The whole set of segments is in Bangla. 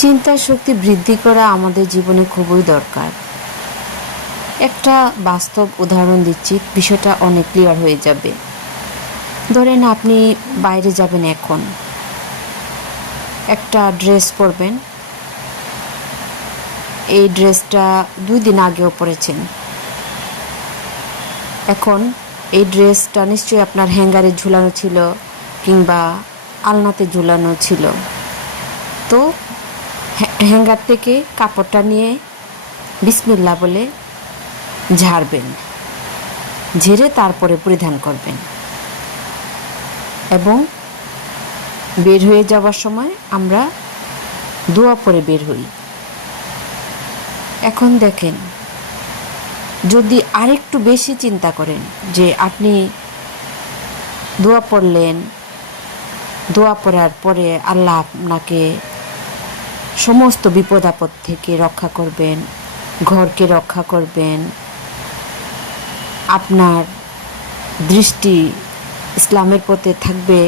চিন্তা শক্তি বৃদ্ধি করা আমাদের জীবনে খুবই দরকার। একটা বাস্তব উদাহরণ দিচ্ছি, বিষয়টা অনেক ক্লিয়ার হয়ে যাবে। ধরেন আপনি বাইরে যাবেন এখন। একটা ড্রেস পরবেন। এই ড্রেসটা দুই দিন আগেও পরেছেন। এখন এই ড্রেসটা নিশ্চয়ই আপনার হ্যাঙ্গারে ঝুলানো ছিল কিংবা আলনাতে ঝুলানো ছিল। তো হ্যাঙ্গার থেকে কাপড়টা নিয়ে বিসমিল্লা বলে ঝাড়বেন, ঝেড়ে তারপরে পরিধান করবেন। এবং বের হয়ে যাওয়ার সময় আমরা দোয়া পরে বের হই। এখন দেখেন, যদি আরেকটু বেশি চিন্তা করেন যে আপনি দোয়া পড়লেন, দোয়া পড়ার পরে আল্লাহ আপনাকে সমস্ত বিপদ আপদ থেকে রক্ষা করবেন, ঘরকে রক্ষা করবেন। আপনার দৃষ্টি ইসলামের পথে থাকবে,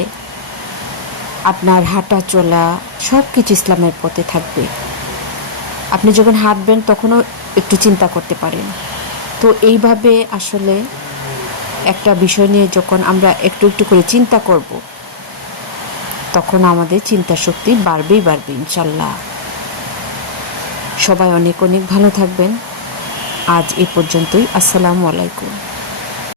আপনার হাঁটা চলা সব কিছু ইসলামের পথে থাকবে। আপনি যখন হাঁটবেন তখনও একটু চিন্তা করতে পারেন। তো এইভাবে আসলে একটা বিষয় নিয়ে যখন আমরা একটু একটু করে চিন্তা করব, তখন আমাদের চিন্তা শক্তি বাড়বেই বাড়বে, ইনশাল্লাহ। সবাই অনেক অনেক ভালো থাকবেন। আজ এ পর্যন্তই। আসসালামু আলাইকুম।